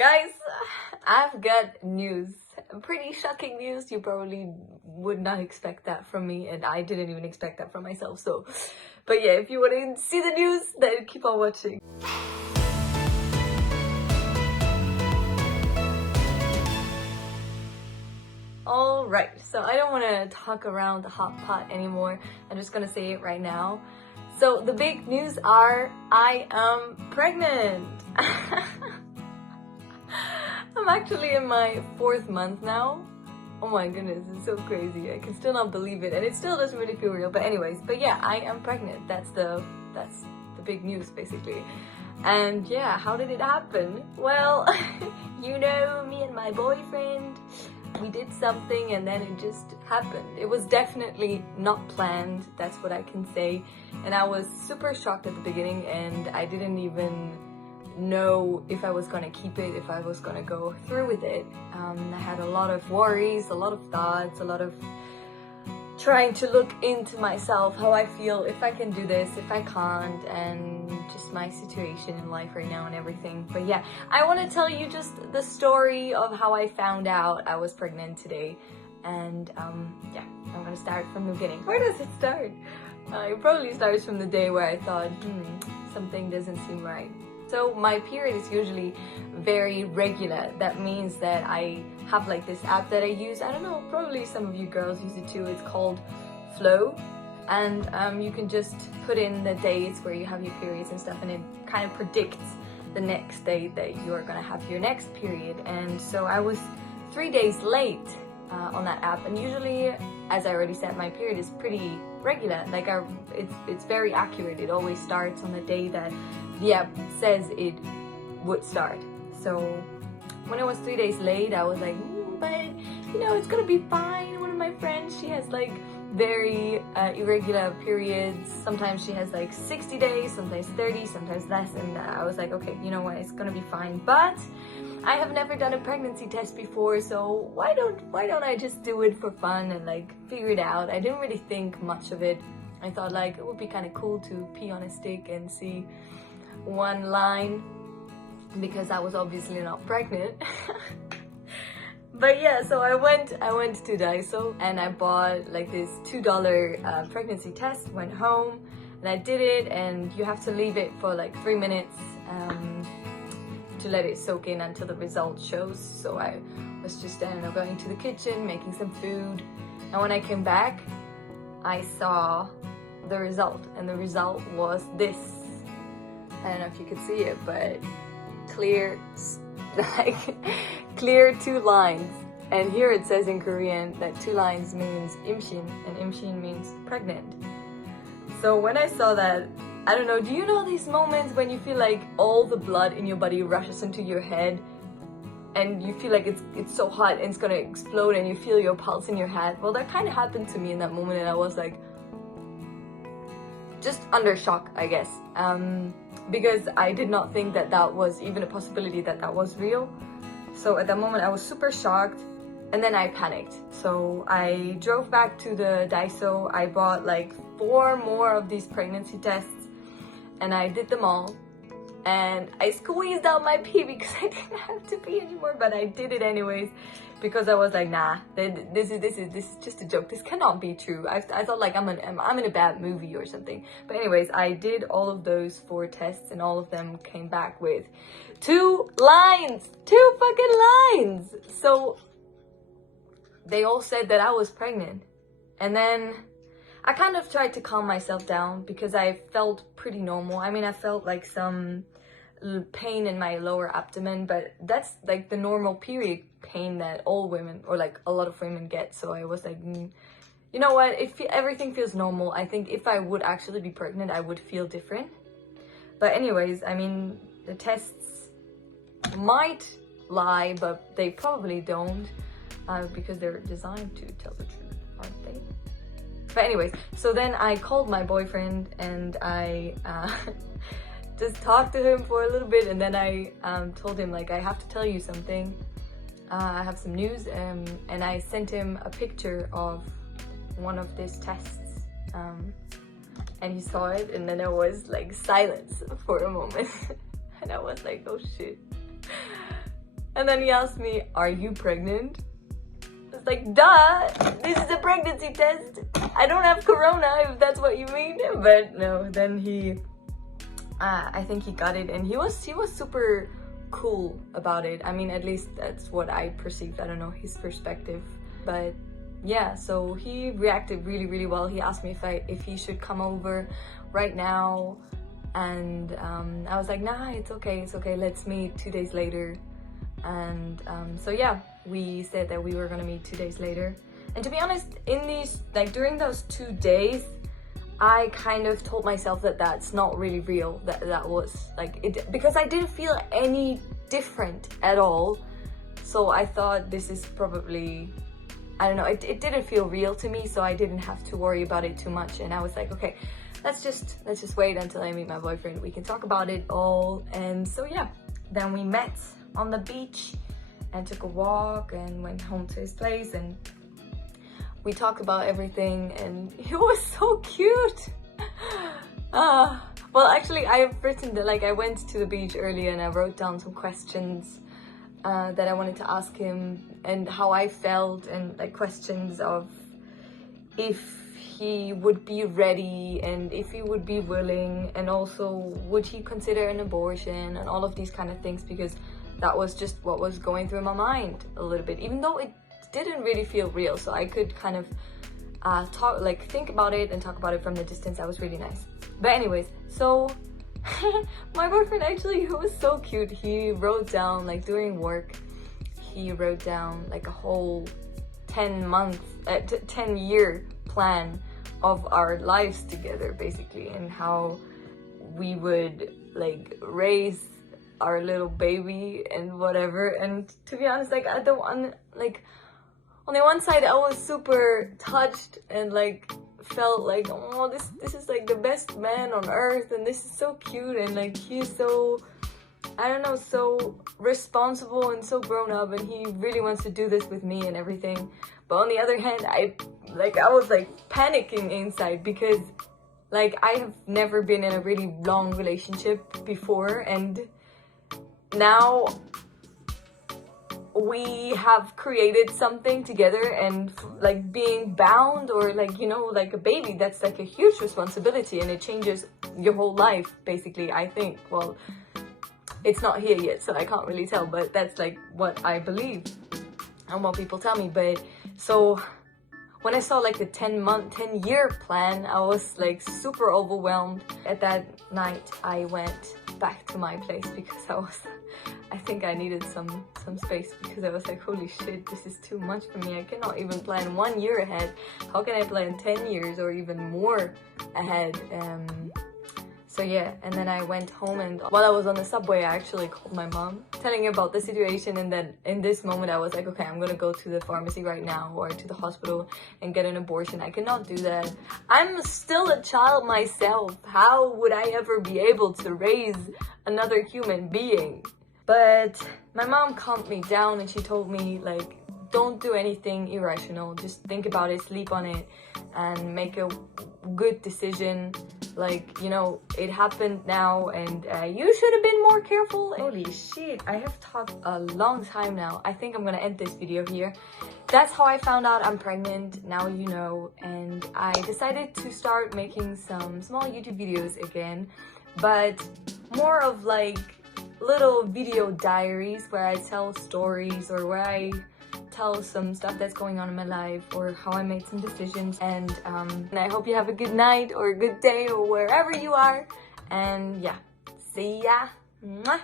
Guys, I've got news. Pretty shocking news. You probably would not expect that from me, and I didn't even expect that from myself. So, but yeah, if you want to see the news, then keep on watching. Alright, so I don't want to talk around the hot pot anymore. I'm just gonna say it right now. So the big news are I am pregnant. I'm actually in my 4th month now. Oh my goodness, it's so crazy. I can still not believe it, and it still doesn't really feel real. But anyways, yeah, I am pregnant. That's the big news basically. And yeah, how did it happen? Well, you know, me and my boyfriend, we did something and then it just happened. It was definitely not planned, that's what I can say. And I was super shocked at the beginning, and I didn't even know if I was gonna keep it, if I was gonna go through with it. I had a lot of worries, a lot of thoughts, a lot of trying to look into myself, how I feel, if I can do this, if I can't, and just my situation in life right now and everything. But yeah, I want to tell you just the story of how I found out I was pregnant today. And yeah, I'm gonna start from the beginning. Where does it start? It probably starts from the day where I thought, something doesn't seem right. So my period is usually very regular. That means that I have like this app that I use. I don't know, probably some of you girls use it too. It's called Flow. And you can just put in the days where you have your periods and stuff, and it kind of predicts the next day that you're gonna have your next period. And so I was 3 days late on that app, and usually, as I already said, my period is pretty regular. Like it's very accurate. It always starts on the day that the app says it would start. So when I was 3 days late, I was like, but you know, it's gonna be fine. One of my friends, she has like very irregular periods. Sometimes she has like 60 days, sometimes 30, sometimes less. And I was like, okay, you know what, it's gonna be fine. But I have never done a pregnancy test before, so why don't I just do it for fun and like figure it out? I didn't really think much of it. I thought like it would be kind of cool to pee on a stick and see one line, because I was obviously not pregnant. But yeah, so I went to Daiso and I bought like this $2 pregnancy test, went home and I did it, and you have to leave it for like 3 minutes to let it soak in until the result shows. So I was just, I don't know, going to the kitchen, making some food, and when I came back, I saw the result, and the result was this. I don't know if you could see it, but clear, like clear 2 lines. And here it says in Korean that 2 lines means imshin, and imshin means pregnant. So when I saw that, I don't know, do you know these moments when you feel like all the blood in your body rushes into your head and you feel like it's so hot and it's gonna explode, and you feel your pulse in your head? Well, that kind of happened to me in that moment, and I was like just under shock, I guess, because I did not think that that was even a possibility, that that was real. So at that moment I was super shocked, and then I panicked. So I drove back to the Daiso. I bought like 4 more of these pregnancy tests, and I did them all, and I squeezed out my pee because I didn't have to pee anymore, but I did it anyways because I was like, nah, this is just a joke. This cannot be true. I thought like I'm in a bad movie or something. But anyways, I did all of those 4 tests, and all of them came back with 2 lines, 2 fucking lines. So they all said that I was pregnant, and then I kind of tried to calm myself down because I felt pretty normal. I mean, I felt like some pain in my lower abdomen, but that's like the normal period pain that all women, or like a lot of women, get. So I was like, you know what, if everything feels normal, I think if I would actually be pregnant, I would feel different. But anyways, I mean, the tests might lie, but they probably don't, because they're designed to tell the truth, aren't they? But anyways, so then I called my boyfriend, and I just talked to him for a little bit, and then I told him like, I have to tell you something. I have some news, and I sent him a picture of one of these tests, and he saw it, and then there was like silence for a moment. And I was like, oh shit. And then he asked me, are you pregnant? It's like, duh, this is a pregnancy test. I don't have corona, if that's what you mean. But no, then he, I think he got it, and he was super cool about it. I mean, at least that's what I perceived. I don't know his perspective, but yeah. So he reacted really well. He asked me if he should come over right now, and I was like, nah, it's okay, let's meet 2 days later. And so yeah, we said that we were gonna meet 2 days later. And to be honest, in these, like, during those 2 days, I kind of told myself that that's not really real, that was like it, because I didn't feel any different at all. So I thought, this is probably, I don't know, it didn't feel real to me, so I didn't have to worry about it too much. And I was like, okay, let's just wait until I meet my boyfriend, we can talk about it all. And so yeah, then we met on the beach and took a walk and went home to his place, and we talked about everything, and he was so cute. Well, actually, I've written that, like, I went to the beach earlier and I wrote down some questions that I wanted to ask him, and how I felt, and like questions of if he would be ready and if he would be willing, and also would he consider an abortion, and all of these kind of things, because that was just what was going through my mind a little bit, even though it didn't really feel real. So I could kind of think about it and talk about it from the distance. That was really nice. But anyways, so my boyfriend, actually, he was so cute. He wrote down, like, during work, he wrote down like a whole 10-year plan of our lives together, basically, and how we would, like, raise our little baby and whatever. And to be honest, like, I don't want, like, on the one side I was super touched and like felt like, oh, this is like the best man on earth, and this is so cute, and like he's so, I don't know, so responsible and so grown up, and he really wants to do this with me and everything. But on the other hand, I was like panicking inside, because like I have never been in a really long relationship before, and now we have created something together, and like being bound, or like, you know, like a baby, that's like a huge responsibility, and it changes your whole life, basically, I think. Well, it's not here yet, so I can't really tell, but that's like what I believe and what people tell me. But so when I saw like the 10-year plan, I was like super overwhelmed. At that night, I went back to my place, because I think I needed some space, because I was like, holy shit, this is too much for me. I cannot even plan 1 year ahead. How can I plan 10 years or even more ahead? So yeah, and then I went home, and while I was on the subway, I actually called my mom, telling her about the situation. And then in this moment, I was like, okay, I'm gonna go to the pharmacy right now, or to the hospital, and get an abortion. I cannot do that. I'm still a child myself. How would I ever be able to raise another human being? But my mom calmed me down, and she told me, like, don't do anything irrational. Just think about it, sleep on it, and make a good decision. Like, you know, it happened now, and you should have been more careful. Holy shit, I have talked a long time now. I think I'm gonna end this video here. That's how I found out I'm pregnant. Now you know. And I decided to start making some small YouTube videos again, but more of like little video diaries, where I tell stories, or where I tell some stuff that's going on in my life, or how I made some decisions. And I hope you have a good night or a good day, or wherever you are. And yeah, see ya. Mwah.